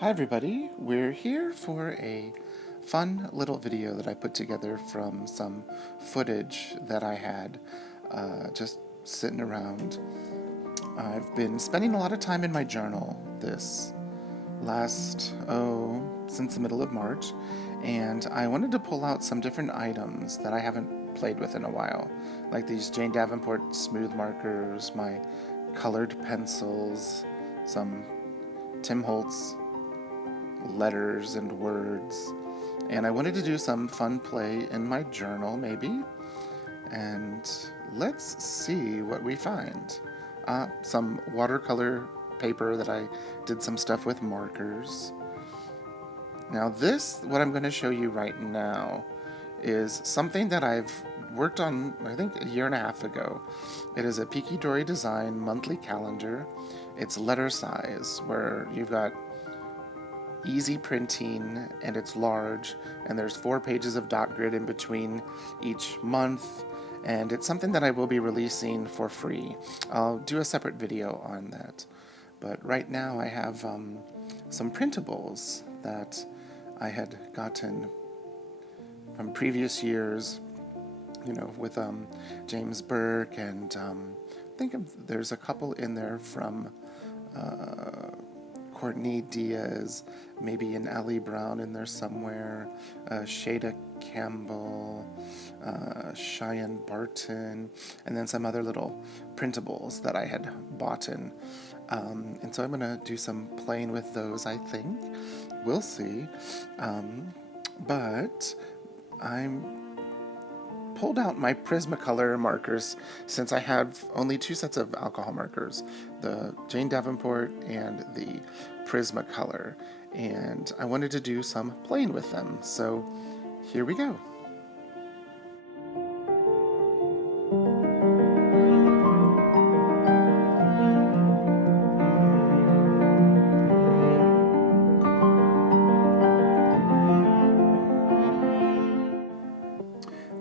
Hi everybody, we're here for a fun little video that I put together from some footage that I had just sitting around. I've been spending a lot of time in my journal this since the middle of March, and I wanted to pull out some different items that I haven't played with in a while, like these Jane Davenport smooth markers, my colored pencils, some Tim Holtz letters and words, and I wanted to do some fun play in my journal maybe, and let's see what we find. Some watercolor paper that I did some stuff with markers. Now what I'm going to show you right now is something that I've worked on, I think, a year and a half ago. It is a Peaky Dory Design monthly calendar. It's letter size, where you've got easy printing and it's large, and there's 4 pages of dot grid in between each month, and it's something that I will be releasing for free. I'll do a separate video on that, but right now I have some printables that I had gotten from previous years, with James Burke, and there's a couple in there from Courtney Diaz, maybe an Allie Brown in there somewhere, Shada Campbell, Cheyenne Barton, and then some other little printables that I had bought in. And so I'm going to do some playing with those, I think. We'll see. But I'm pulled out my Prismacolor markers, since I have only 2 sets of alcohol markers, the Jane Davenport and the Prismacolor, and I wanted to do some playing with them, so here we go.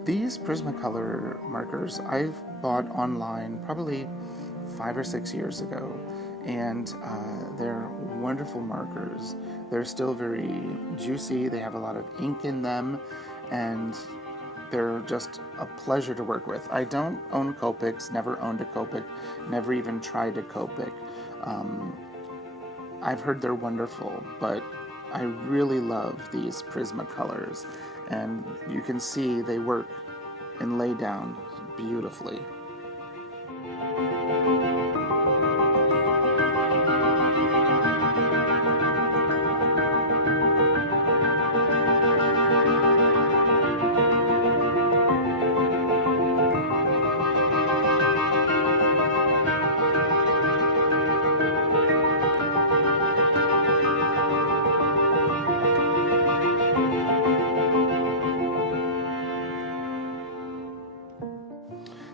These Prismacolor markers I've bought online probably 5 or 6 years ago, and they're wonderful markers. They're still very juicy, they have a lot of ink in them, and they're just a pleasure to work with. I don't own Copics, never owned a Copic, never even tried a Copic. I've heard they're wonderful, but I really love these Prismacolors, and you can see they work and lay down beautifully.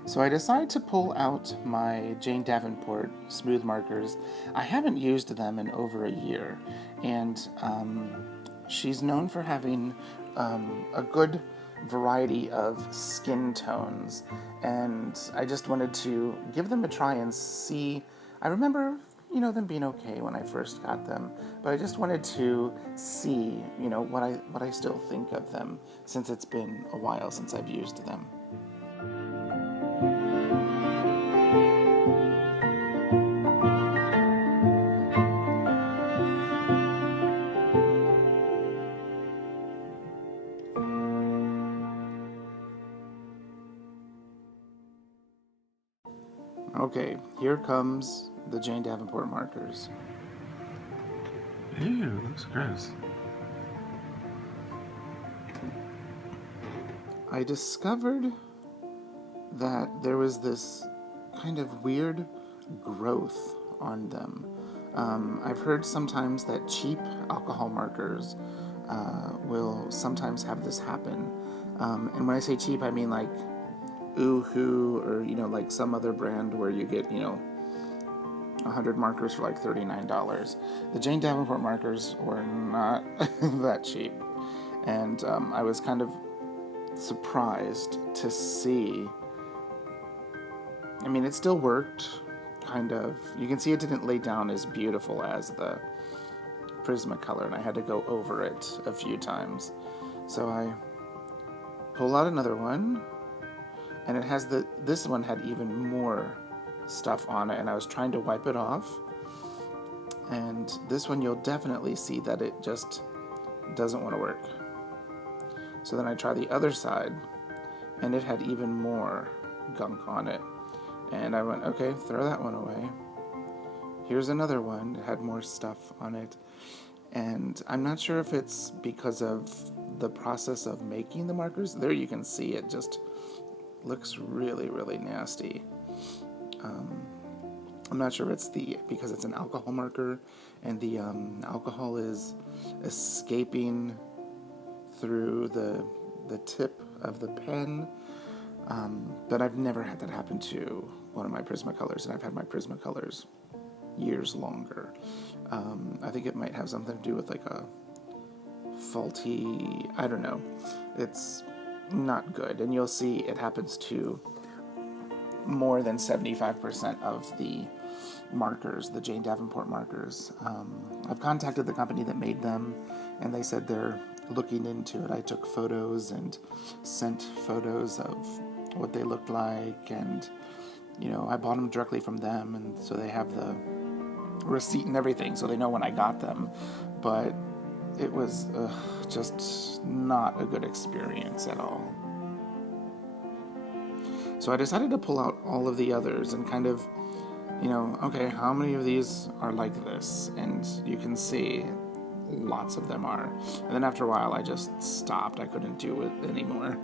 So I decided to pull out my Jane Davenport smooth markers. I haven't used them in over a year, and she's known for having a good variety of skin tones, and I just wanted to give them a try and see. I remember them being okay when I first got them, but I just wanted to see what I still think of them, since it's been a while since I've used them. Okay, here comes the Jane Davenport markers. Ew, looks gross. I discovered that there was this kind of weird growth on them. I've heard sometimes that cheap alcohol markers will sometimes have this happen. And when I say cheap, I mean like Oohoo, or like some other brand where you get 100 markers for like $39. The Jane Davenport markers were not that cheap, and I was kind of surprised to see. I mean, it still worked, kind of. You can see it didn't lay down as beautiful as the Prismacolor, and I had to go over it a few times. So I pull out another one, and it has this one had even more stuff on it, and I was trying to wipe it off. And this one, you'll definitely see that it just doesn't want to work. So then I try the other side, and it had even more gunk on it. And I went, okay, throw that one away. Here's another one. It had more stuff on it. And I'm not sure if it's because of the process of making the markers. There you can see it just looks really, really nasty. I'm not sure if it's because it's an alcohol marker and the alcohol is escaping through the tip of the pen. But I've never had that happen to one of my Prismacolors, and I've had my Prismacolors years longer. I think it might have something to do with like a faulty, I don't know. It's not good, and you'll see it happens to more than 75% of the markers, the Jane Davenport markers. I've contacted the company that made them, and they said they're looking into it. I took photos and sent photos of what they looked like, and I bought them directly from them, and so they have the receipt and everything, so they know when I got them. But it was just not a good experience at all. So I decided to pull out all of the others and kind of, okay, how many of these are like this? And you can see lots of them are. And then after a while, I just stopped. I couldn't do it anymore.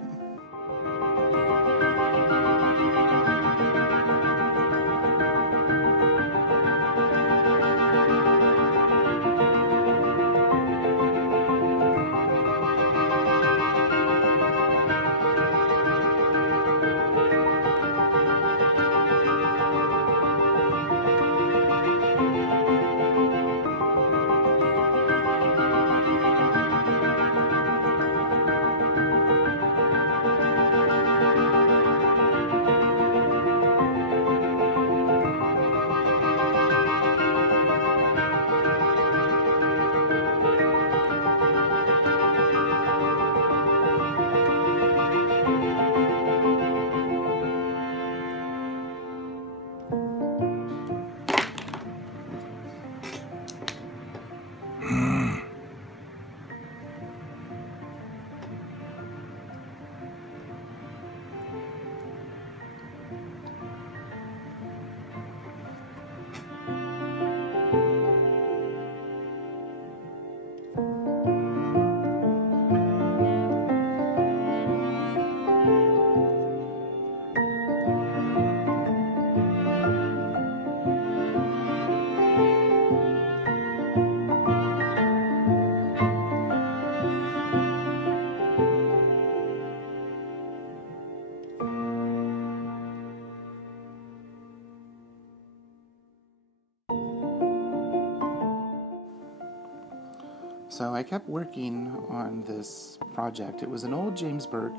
So I kept working on this project. It was an old James Burke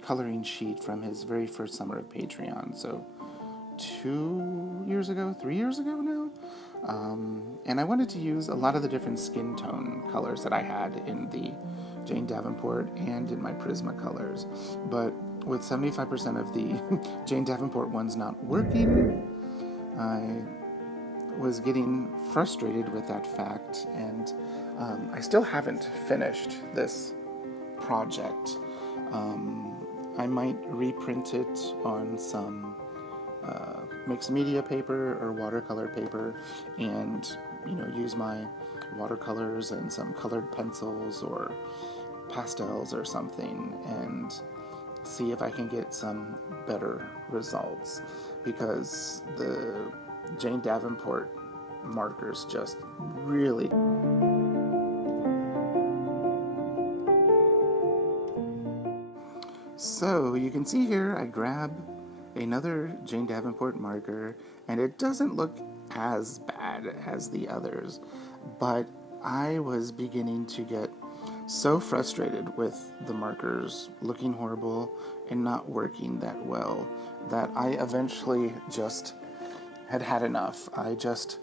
coloring sheet from his very first summer of Patreon. So 3 years ago now. And I wanted to use a lot of the different skin tone colors that I had in the Jane Davenport and in my Prismacolors. But with 75% of the Jane Davenport ones not working, I was getting frustrated with that fact, and I still haven't finished this project. I might reprint it on some mixed media paper or watercolor paper, and use my watercolors and some colored pencils or pastels or something, and see if I can get some better results, because the Jane Davenport markers just really. So you can see here I grab another Jane Davenport marker, and it doesn't look as bad as the others, but I was beginning to get so frustrated with the markers looking horrible and not working that well that I eventually just had enough. I just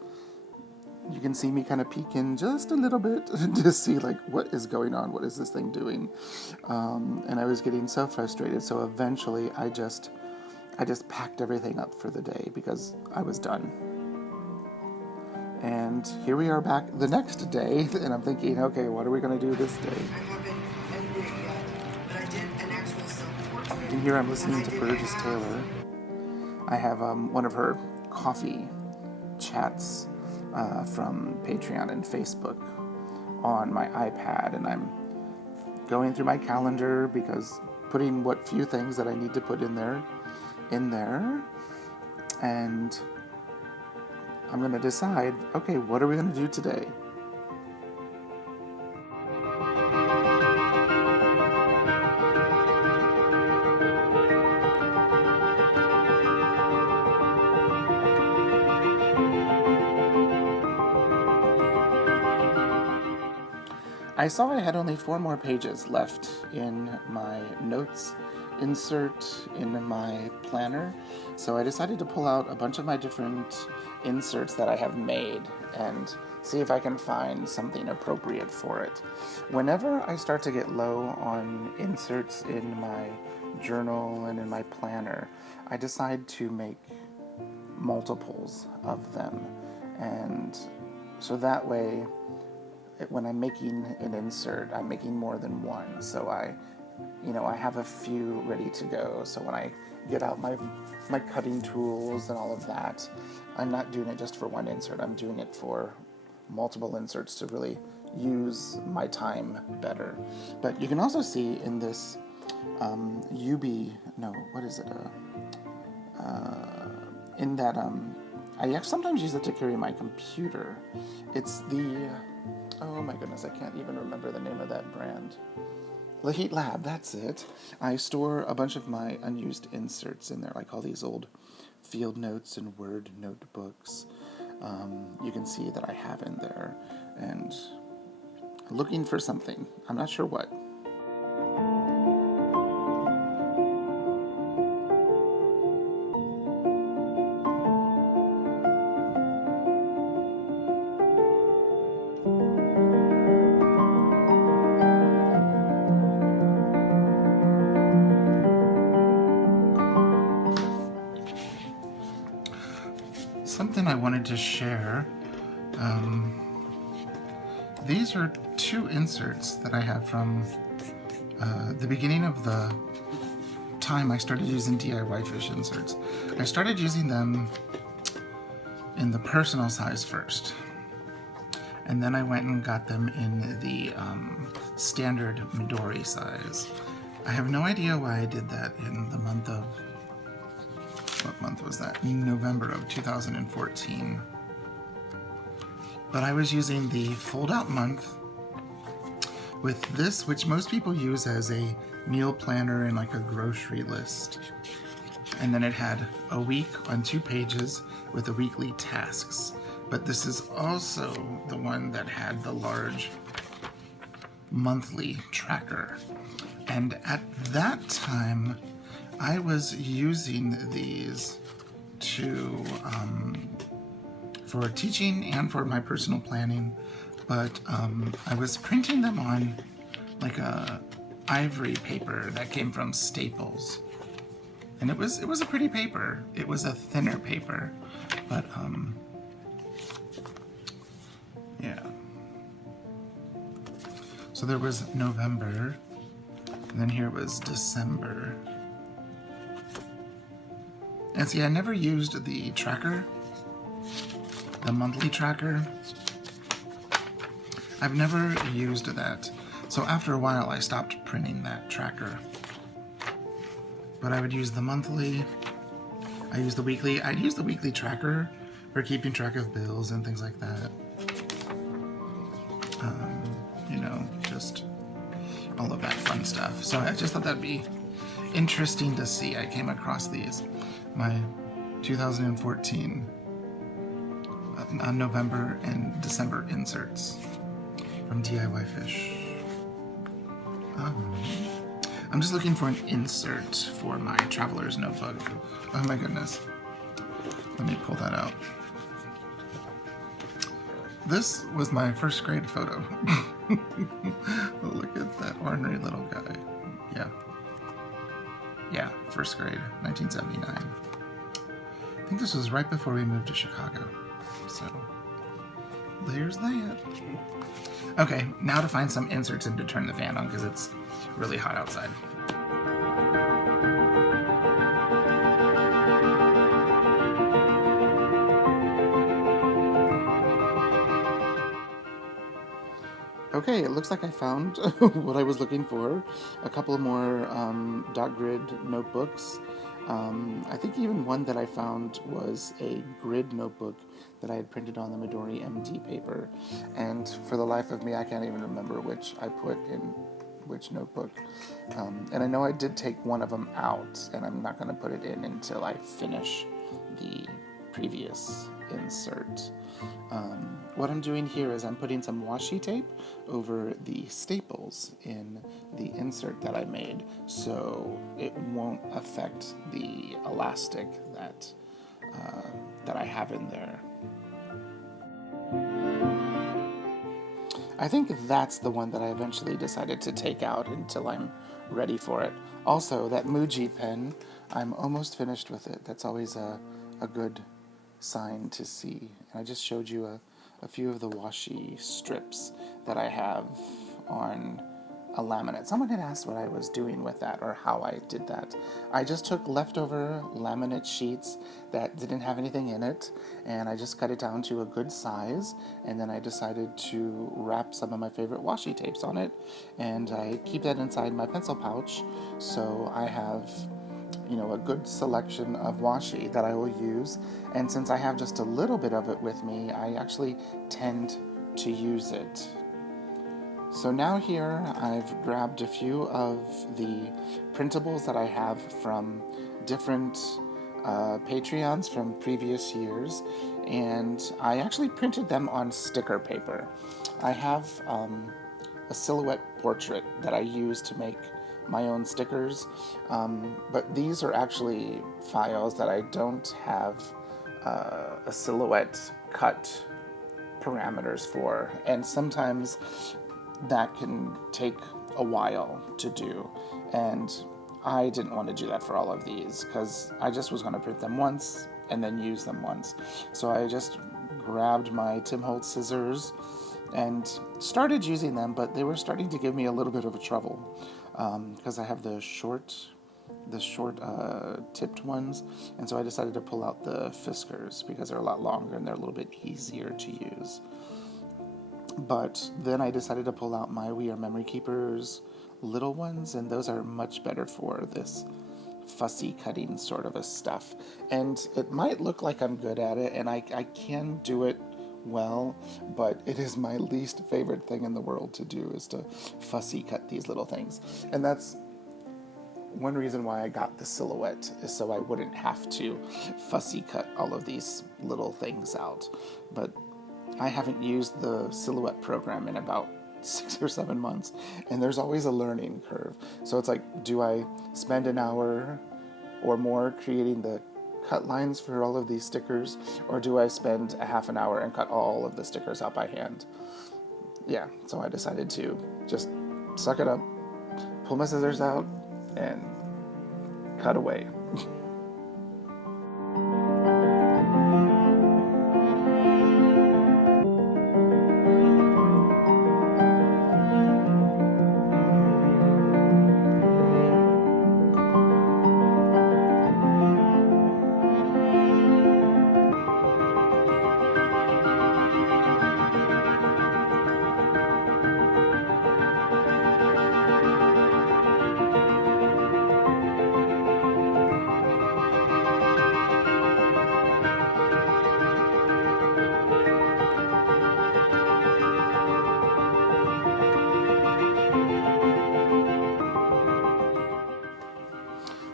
you can see me kind of peek in just a little bit to see like what is going on, what is this thing doing, and I was getting so frustrated. So eventually, I just packed everything up for the day because I was done. And here we are back the next day, and I'm thinking, okay, what are we going to do this day? And here I'm listening to Burgess Taylor. I have one of her coffee chats from Patreon and Facebook on my iPad, and I'm going through my calendar because putting what few things that I need to put in there, and I'm going to decide, okay, what are we going to do today? I saw I had only 4 more pages left in my notes insert in my planner, so I decided to pull out a bunch of my different inserts that I have made and see if I can find something appropriate for it. Whenever I start to get low on inserts in my journal and in my planner, I decide to make multiples of them, and so that way when I'm making an insert, I'm making more than one. So I have a few ready to go. So when I get out my cutting tools and all of that, I'm not doing it just for one insert. I'm doing it for multiple inserts to really use my time better. But you can also see in this in that I sometimes use it to carry my computer. It's the oh my goodness, I can't even remember the name of that brand. Heat Lab, that's it. I store a bunch of my unused inserts in there, like all these old field notes and Word notebooks. You can see that I have in there, and looking for something. I'm not sure what. Something I wanted to share. These are 2 inserts that I have from the beginning of the time I started using DIY fish inserts. I started using them in the personal size first, and then I went and got them in the standard Midori size. I have no idea why I did that in the month of, what month was that? November of 2014. But I was using the fold-out month with this, which most people use as a meal planner and like a grocery list. And then it had a week on 2 pages with the weekly tasks. But this is also the one that had the large monthly tracker. And at that time, I was using these to for teaching and for my personal planning, but I was printing them on like a ivory paper that came from Staples, and it was a pretty paper. It was a thinner paper, but yeah. So there was November, and then here was December. And see, I never used the tracker, the monthly tracker. I've never used that. So after a while, I stopped printing that tracker. But I would use the monthly. I use the weekly. I'd use the weekly tracker for keeping track of bills and things like that. Just all of that fun stuff. So I just thought that'd be interesting to see. I came across these. My 2014 November and December inserts from DIY Fish. I'm just looking for an insert for my traveler's notebook. Oh my goodness. Let me pull that out. This was my first grade photo. Look at that ornery little guy. Yeah, first grade, 1979. I think this was right before we moved to Chicago. So, there's that. Okay, now to find some inserts and to turn the fan on because it's really hot outside. Okay, it looks like I found what I was looking for. A couple more dot grid notebooks. I think even one that I found was a grid notebook that I had printed on the Midori MD paper. And for the life of me, I can't even remember which I put in which notebook. And I know I did take one of them out, and I'm not going to put it in until I finish the previous insert. What I'm doing here is I'm putting some washi tape over the staples in the insert that I made so it won't affect the elastic that I have in there. I think that's the one that I eventually decided to take out until I'm ready for it. Also, that Muji pen, I'm almost finished with it. That's always a good sign to see. And I just showed you a few of the washi strips that I have on a laminate. Someone had asked what I was doing with that or how I did that. I just took leftover laminate sheets that didn't have anything in it, and I just cut it down to a good size, and then I decided to wrap some of my favorite washi tapes on it, and I keep that inside my pencil pouch, so I have a good selection of washi that I will use. And since I have just a little bit of it with me, I actually tend to use it. So now here I've grabbed a few of the printables that I have from different Patreons from previous years, and I actually printed them on sticker paper. I have a silhouette portrait that I use to make my own stickers, but these are actually files that I don't have a silhouette cut parameters for, and sometimes that can take a while to do, and I didn't want to do that for all of these because I just was going to print them once and then use them once. So I just grabbed my Tim Holtz scissors and started using them, but they were starting to give me a little bit of a trouble because I have the short tipped ones, and so I decided to pull out the Fiskars because they're a lot longer and they're a little bit easier to use. But then I decided to pull out my We Are Memory Keepers little ones, and those are much better for this fussy cutting sort of a stuff. And it might look like I'm good at it, and I can do it well, but it is my least favorite thing in the world to do, is to fussy cut these little things. And that's one reason why I got the silhouette, is so I wouldn't have to fussy cut all of these little things out. But I haven't used the silhouette program in about 6 or 7 months, and there's always a learning curve. So it's like, do I spend an hour or more creating the cut lines for all of these stickers, or do I spend a half an hour and cut all of the stickers out by hand? Yeah, so I decided to just suck it up, pull my scissors out, and cut away.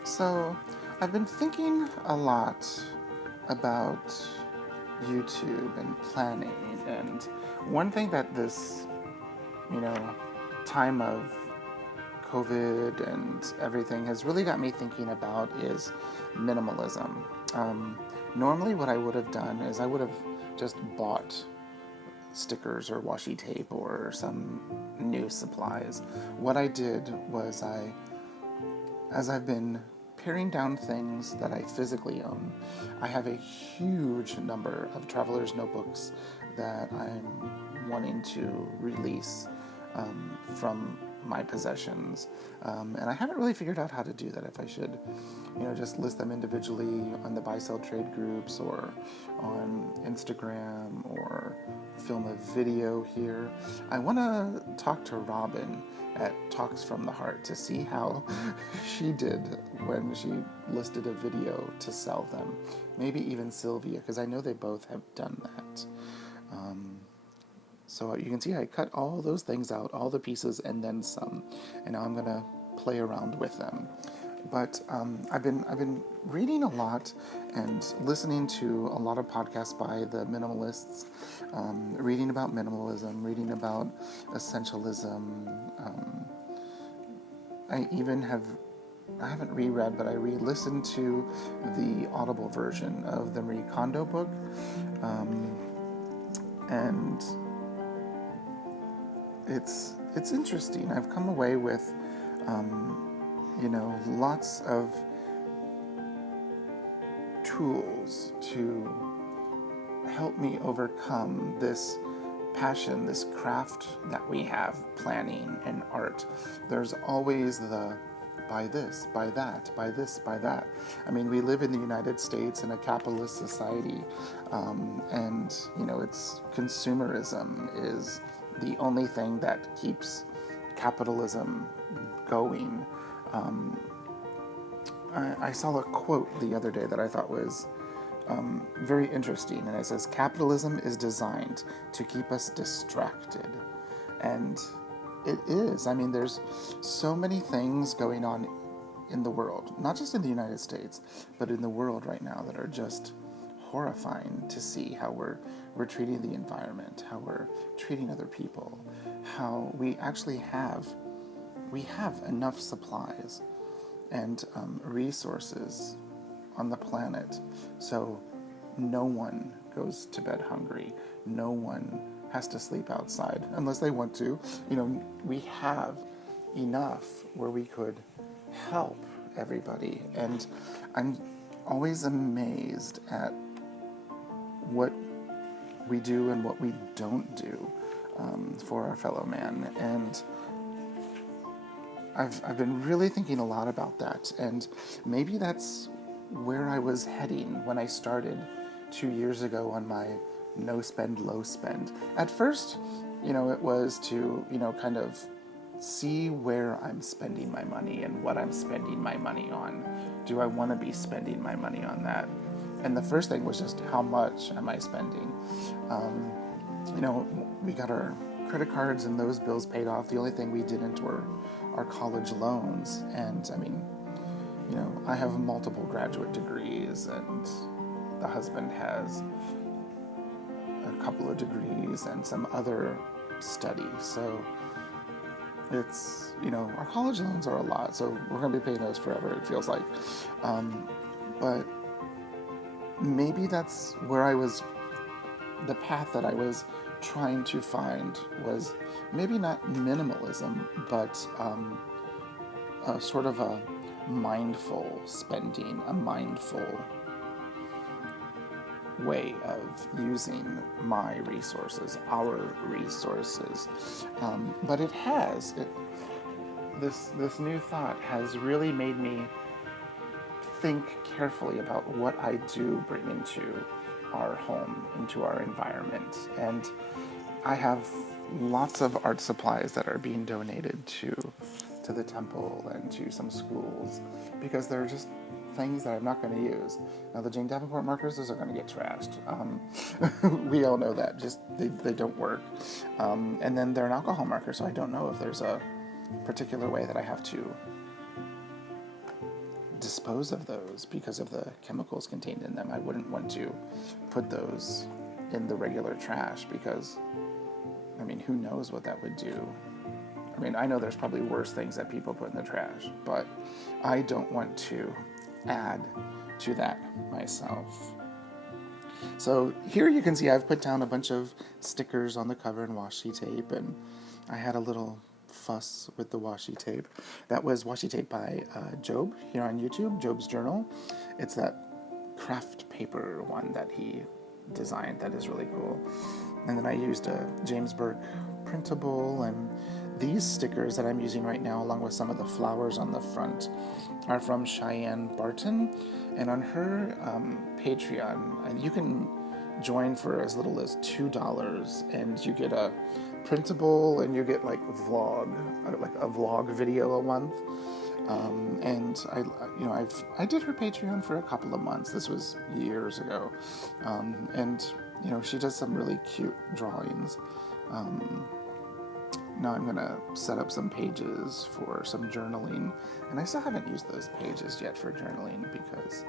So, I've been thinking a lot about YouTube and planning, and one thing that this, time of COVID and everything has really got me thinking about is minimalism. Normally what I would have done is I would have just bought stickers or washi tape or some new supplies. What I did was as I've been paring down things that I physically own, I have a huge number of traveler's notebooks that I'm wanting to release from my possessions. And I haven't really figured out how to do that, if I should, just list them individually on the buy-sell trade groups or on Instagram or film a video here. I want to talk to Robin at Talks from the Heart to see how she did when she listed a video to sell them. Maybe even Sylvia, because I know they both have done that. So you can see I cut all those things out, all the pieces, and then some. And now I'm going to play around with them. But I've been reading a lot and listening to a lot of podcasts by the minimalists, reading about minimalism, reading about essentialism. I haven't reread, but I re-listened to the Audible version of the Marie Kondo book. And it's interesting. I've come away with, lots of tools to help me overcome this passion, this craft that we have, planning and art. There's always the buy this, buy that, buy this, buy that. I mean, we live in the United States in a capitalist society, and it's consumerism is the only thing that keeps capitalism going. I saw a quote the other day that I thought was very interesting, and it says, "Capitalism is designed to keep us distracted." And it is. I mean, there's so many things going on in the world, not just in the United States, but in the world right now that are just horrifying to see how we're treating the environment, how we're treating other people, how we actually have enough supplies and resources on the planet, so no one goes to bed hungry, no one has to sleep outside unless they want to. We have enough where we could help everybody, and I'm always amazed at what we do and what we don't do for our fellow man. And I've been really thinking a lot about that, and maybe that's where I was heading when I started 2 years ago on my no spend, low spend. At first, it was to, kind of see where I'm spending my money and what I'm spending my money on. Do I want to be spending my money on that? And the first thing was just, how much am I spending? We got our credit cards and those bills paid off. The only thing we didn't were our college loans. And I mean, I have multiple graduate degrees, and the husband has a couple of degrees and some other studies. So it's, our college loans are a lot, so we're going to be paying those forever, it feels like. But maybe that's where the path that I was trying to find was maybe not minimalism, but a sort of a mindful spending, a mindful way of using my resources, our resources. But this new thought has really made me think carefully about what I do bring into our home, into our environment. And I have lots of art supplies that are being donated to the temple and to some schools, because they're just things that I'm not going to use. Now, the Jane Davenport markers, those are going to get trashed. We all know that. Just they don't work. And then they're an alcohol marker, so I don't know if there's a particular way that I have to dispose of those because of the chemicals contained in them. I wouldn't want to put those in the regular trash because, who knows what that would do. I know there's probably worse things that people put in the trash, but I don't want to add to that myself. So here you can see I've put down a bunch of stickers on the cover and washi tape, and I had a little fuss with the washi tape. That was washi tape by Job here on YouTube, Job's Journal. It's that craft paper one that he designed that is really cool. And then I used a James Burke printable, and these stickers that I'm using right now, along with some of the flowers on the front, are from Cheyenne Barton. And on her Patreon, you can join for as little as $2, and you get a printable, and you get like a vlog video a month. And I did her Patreon for a couple of months. This was years ago, and she does some really cute drawings. Now I'm gonna set up some pages for some journaling, and I still haven't used those pages yet for journaling because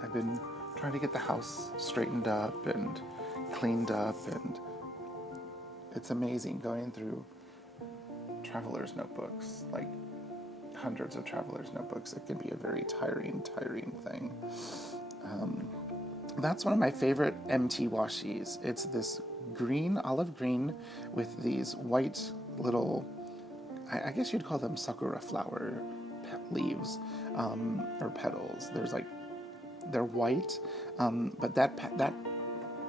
I've been trying to get the house straightened up and cleaned up, and it's amazing going through traveler's notebooks, like hundreds of traveler's notebooks. It can be a very tiring thing. That's one of my favorite MT washies. It's this olive green with these white little, I guess you'd call them sakura flower leaves, or petals. They're white, but that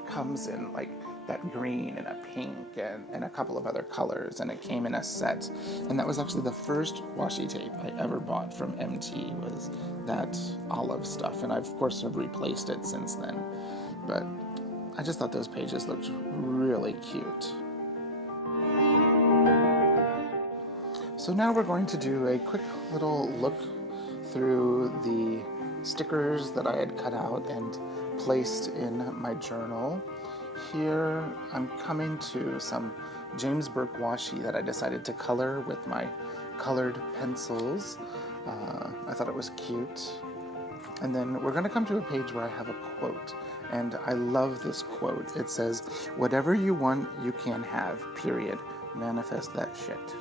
comes in like that green and a pink and a couple of other colors, and it came in a set. And that was actually the first washi tape I ever bought from MT, was that olive stuff. And I, of course, have replaced it since then. But I just thought those pages looked really cute. So now we're going to do a quick little look through the stickers that I had cut out and placed in my journal. Here I'm coming to some James Burke washi that I decided to color with my colored pencils. I thought it was cute. And then we're going to come to a page where I have a quote. And I love this quote. It says, "Whatever you want, you can have, period. Manifest that shit."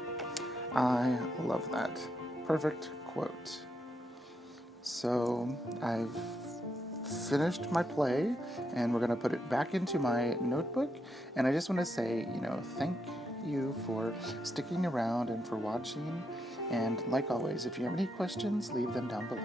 I love that. Perfect quote. So I've finished my play, and we're going to put it back into my notebook. And I just want to say, thank you for sticking around and for watching. And like always, if you have any questions, leave them down below.